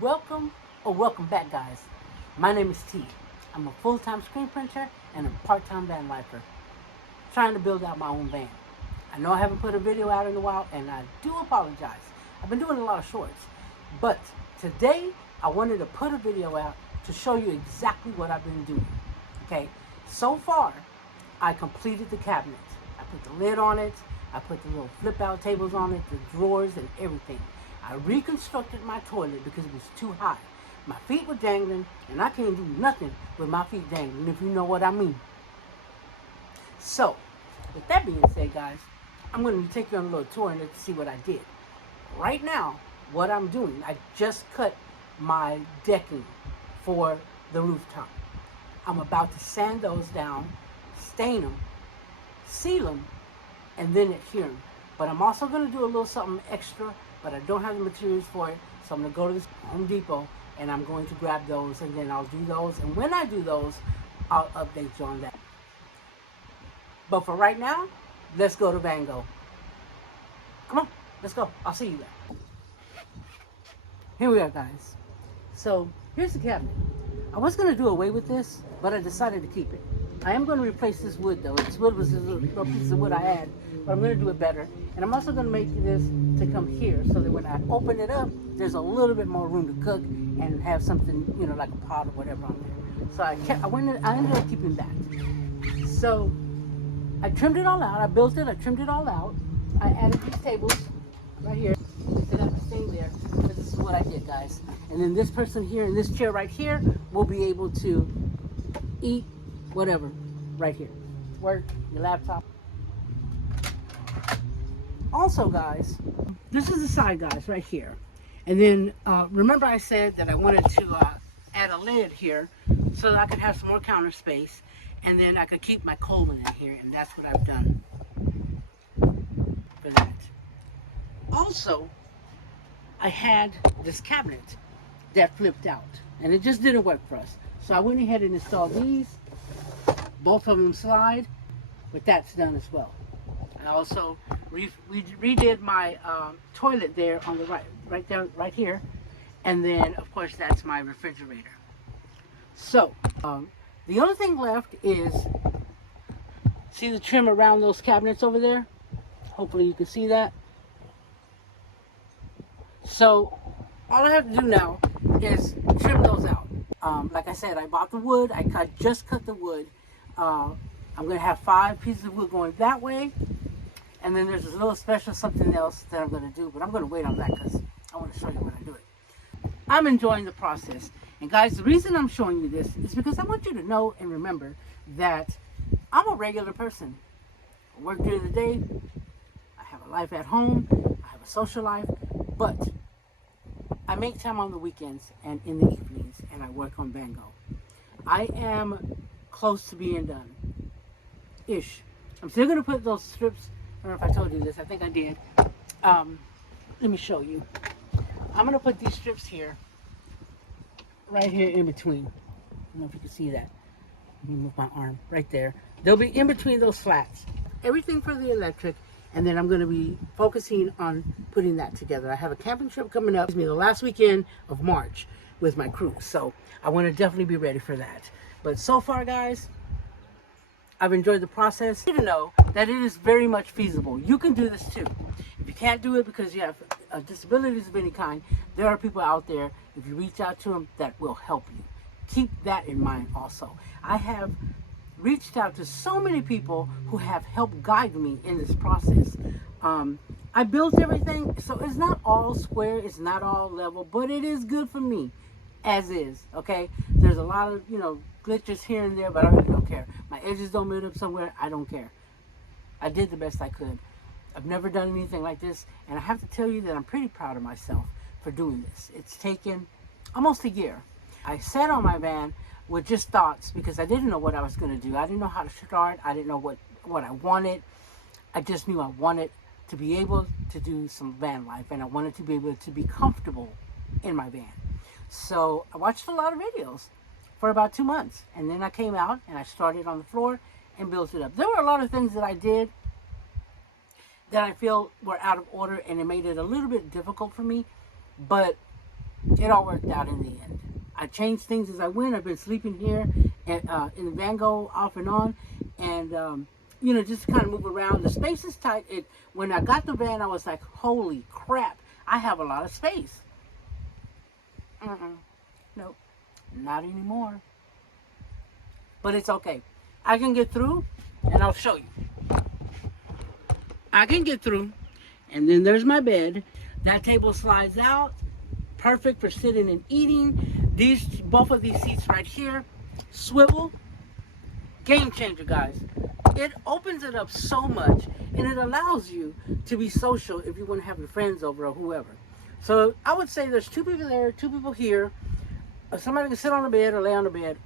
Welcome or welcome back, guys. My name is T. I'm a full-time screen printer and a part-time van lifer, trying to build out my own van. I know I haven't put a video out in a while, and I do apologize. I've been doing a lot of shorts, but today I wanted to put a video out to show you exactly what I've been doing. Okay, so far I completed the cabinet. I put the lid on it. I put the little flip-out tables on it, the drawers, and everything. I reconstructed my toilet because it was too high. My feet were dangling, and I can't do nothing with my feet dangling, if you know what I mean. So, with that being said, guys, I'm going to take you on a little tour and let's see what I did. Right now, what I'm doing, I just cut my decking for the rooftop. I'm about to sand those down, stain them, seal them, and then adhere them. But I'm also going to do a little something extra, but I don't have the materials for it, so I'm going to go to this Home Depot and I'm going to grab those, and then I'll do those, and when I do those, I'll update you on that. But for right now, let's go to Van Gogh. Come on, let's go. I'll see you there. Here we are, guys. So here's the cabinet. I was going to do away with this, but I decided to keep it. I am going to replace this wood, though. This wood was a little piece of wood I had, but I'm going to do it better. And I'm also going to make this to come here so that when I open it up, there's a little bit more room to cook and have something, you know, like a pot or whatever on there. So I ended up keeping that. So I trimmed it all out. I built it. I trimmed it all out. I added these tables right here. They got my thing there. But this is what I did, guys. And then this person here in this chair right here will be able to eat whatever right here. Work, your laptop. Also, guys, this is the side, guys, right here. And then remember I said that I wanted to add a lid here so that I could have some more counter space, and then I could keep my colon in here, and that's what I've done for that. Also, I had this cabinet that flipped out, and it just didn't work for us. So I went ahead and installed these. Both of them slide, but that's done as well. I also redid my toilet there on the right there, right here, and then of course that's my refrigerator. So the only thing left is, see the trim around those cabinets over there? Hopefully you can see that. So all I have to do now is trim those out. Like I said, I bought the wood. I just cut the wood. I'm going to have 5 pieces of wood going that way. And then there's a little special something else that I'm going to do. But I'm going to wait on that because I want to show you when I do it. I'm enjoying the process. And guys, the reason I'm showing you this is because I want you to know and remember that I'm a regular person. I work during the day. I have a life at home. I have a social life. But I make time on the weekends and in the evenings, and I work on Van Gogh. I am close to being done. Ish. I'm still going to put those strips. I don't know if I told you this. I think I did. Let me show you. I'm going to put these strips here, right here in between. I don't know if you can see that. Let me move my arm right there. They'll be in between those flats. Everything for the electric. And then I'm going to be focusing on putting that together. I have a camping trip coming up. It's the last weekend of March with my crew. So I want to definitely be ready for that. But so far, guys, I've enjoyed the process. You need to know that it is very much feasible. You can do this too. If you can't do it because you have disabilities of any kind, there are people out there, if you reach out to them, that will help you. Keep that in mind also. I have reached out to so many people who have helped guide me in this process. I built everything, so it's not all square, it's not all level, but it is good for me as is, okay? There's a lot of, glitches here and there, but I really don't care. My edges don't meet up somewhere, I don't care. I did the best I could. I've never done anything like this, and I have to tell you that I'm pretty proud of myself for doing this. It's taken almost a year. I sat on my van with just thoughts because I didn't know what I was going to do. I didn't know how to start. I didn't know what I wanted. I just knew I wanted to be able to do some van life, and I wanted to be able to be comfortable in my van. So I watched a lot of videos for about 2 months, and then I came out and I started on the floor and built it up. There were a lot of things that I did that I feel were out of order, and it made it a little bit difficult for me, but it all worked out in the end. I changed things as I went. I've been sleeping here in the Van Gogh off and on, and you know, just kind of move around. The space is tight. When I got the van, I was like, holy crap, I have a lot of space. Nope, not anymore. But it's okay. I can get through, and I'll show you. I can get through, and then there's my bed. That table slides out, perfect for sitting and eating. Both of these seats right here, swivel, game changer, guys. It opens it up so much, and it allows you to be social if you want to have your friends over or whoever. So I would say there's 2 people there, 2 people here. Somebody can sit on the bed or lay on the bed.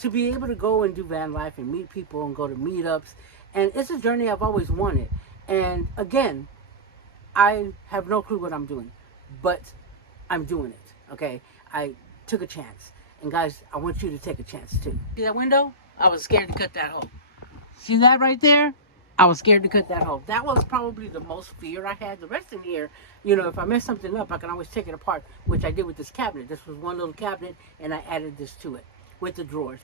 To be able to go and do van life and meet people and go to meetups, and it's a journey I've always wanted. And again, I have no clue what I'm doing, but I'm doing it. Okay, I took a chance, and guys, I want you to take a chance too. See that window? I was scared to cut that hole. See that right there? I was scared to cut that hole. That was probably the most fear I had. The rest in here, you know, if I mess something up, I can always take it apart, which I did with this cabinet. This was one little cabinet, and I added this to it with the drawers.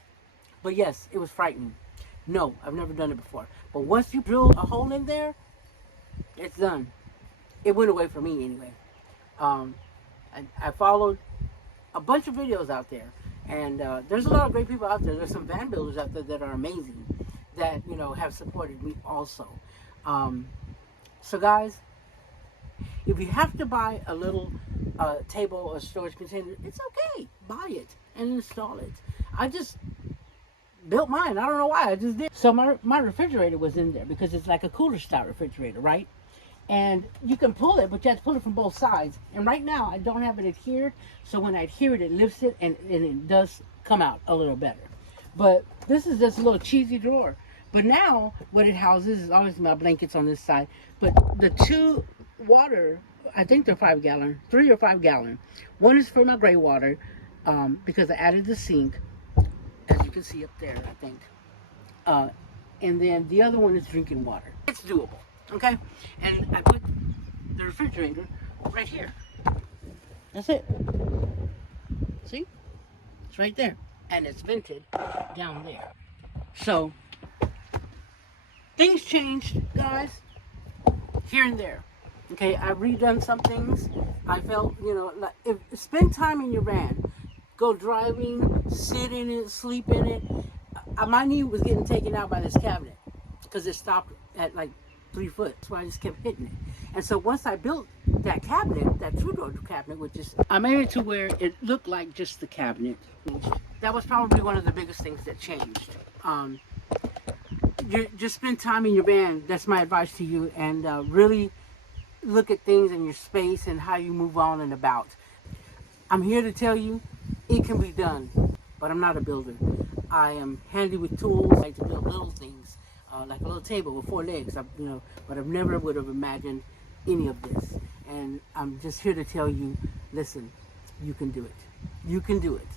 But yes, it was frightening. No, I've never done it before. But once you drill a hole in there, it's done. It went away for me anyway. I followed a bunch of videos out there, and there's a lot of great people out there. There's some van builders out there that are amazing, that, you know, have supported me also. So guys, if you have to buy a little table or storage container, it's okay. Buy it and install it. I just built mine. I don't know why. I just did. So my refrigerator was in there because it's like a cooler style refrigerator, right? And you can pull it, but you have to pull it from both sides. And right now, I don't have it adhered. So when I adhere it, it lifts it, and it does come out a little better. But this is just a little cheesy drawer. But now, what it houses is obviously my blankets on this side. But the 2 water, I think they're 5 gallon, 3 or 5 gallon. One is for my gray water, because I added the sink, as you can see up there, I think. And then the other one is drinking water. It's doable. Okay, and I put the refrigerator right here. That's it. See? It's right there. And it's vented down there. So, things changed, guys, here and there. Okay, I've redone some things. I felt, you know, like spend time in your van. Go driving, sit in it, sleep in it. My knee was getting taken out by this cabinet because it stopped at like 3 foot. So I just kept hitting it. And so once I built that cabinet, that two-door cabinet, which is, I made it to where it looked like just the cabinet. That was probably one of the biggest things that changed. Just spend time in your van. That's my advice to you. And really look at things in your space and how you move on and about. I'm here to tell you, it can be done. But I'm not a builder. I am handy with tools. I like to build little things. Like a little table with 4 legs, you know, but I've never would have imagined any of this. And I'm just here to tell you, listen, you can do it. You can do it.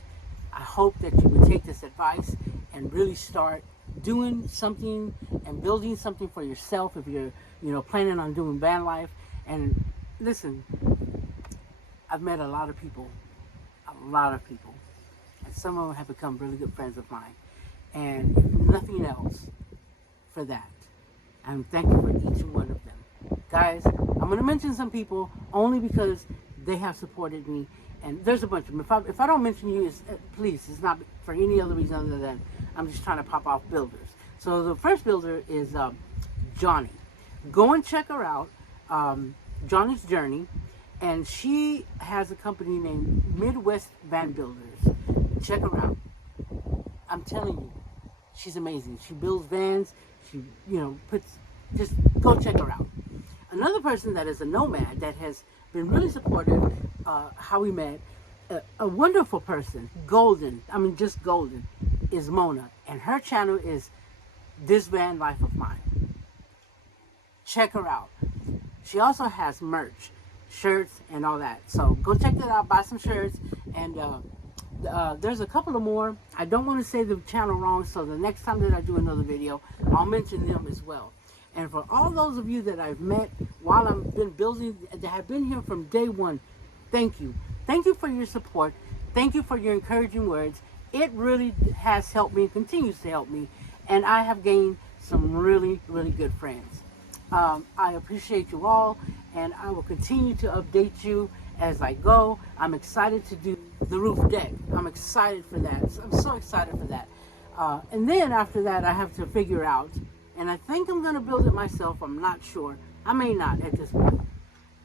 I hope that you would take this advice and really start doing something and building something for yourself if you're, you know, planning on doing van life. And listen, I've met a lot of people, and some of them have become really good friends of mine. And if nothing else, for that, I'm thankful for each one of them. Guys, I'm going to mention some people only because they have supported me, and there's a bunch of them. If I don't mention you, please, it's not for any other reason other than I'm just trying to pop off builders. So the first builder is Johnny. Go and check her out, Johnny's Journey, and she has a company named Midwest Van Builders. Check her out. I'm telling you, she's amazing. She builds vans. She, you know, just go check her out. Another person that is a nomad that has been really supportive, how we met, a wonderful person, golden, I mean just golden, is Mona. And her channel is This Van Life of Mine. Check her out. She also has merch, shirts and all that. So go check that out, buy some shirts, and there's a couple of more. I don't want to say the channel wrong, so the next time that I do another video, I'll mention them as well. And for all those of you that I've met while I've been building, that have been here from day one, thank you. thank you for your support. Thank you for your encouraging words. It really has helped me and continues to help me. And I have gained some really, really good friends. I appreciate you all, and I will continue to update you as I go. I'm excited to do the roof deck. I'm excited for that. I'm so excited for that. And then after that, I have to figure out, and I think I'm going to build it myself. I'm not sure. I may not at this point.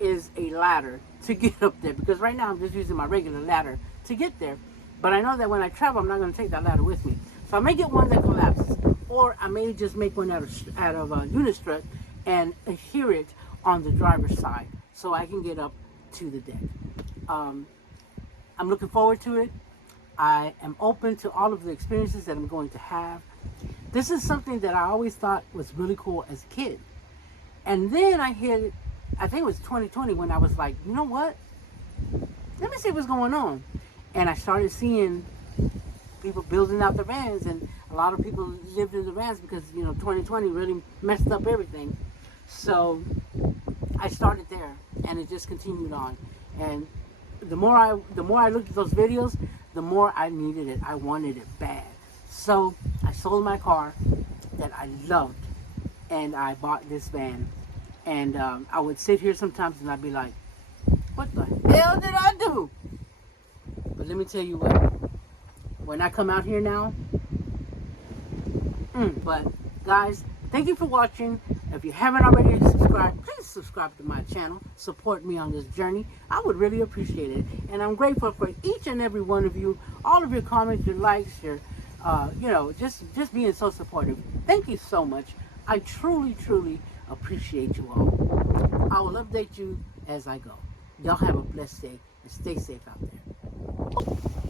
Is a ladder to get up there, because right now I'm just using my regular ladder to get there. But I know that when I travel, I'm not going to take that ladder with me. So I may get one that collapses, or I may just make one out of a unit strut and adhere it on the driver's side so I can get up to the deck. I'm looking forward to it. I am open to all of the experiences that I'm going to have. This is something that I always thought was really cool as a kid. And then I hit, I think it was 2020, when I was like, you know what? Let me see what's going on. And I started seeing people building out the vans, and a lot of people lived in the vans because, 2020 really messed up everything. So I started there, and it just continued on. And the more I looked at those videos, the more I needed it. I wanted it bad. So I sold my car that I loved, and I bought this van. And I would sit here sometimes and I'd be like, what the hell did I do? But let me tell you what, when I come out here now, but guys, thank you for watching. If you haven't already subscribed, please subscribe to my channel. Support me on this journey. I would really appreciate it. And I'm grateful for each and every one of you, all of your comments, your likes, your, just being so supportive. Thank you so much. I truly, truly appreciate you all. I will update you as I go. Y'all have a blessed day and stay safe out there.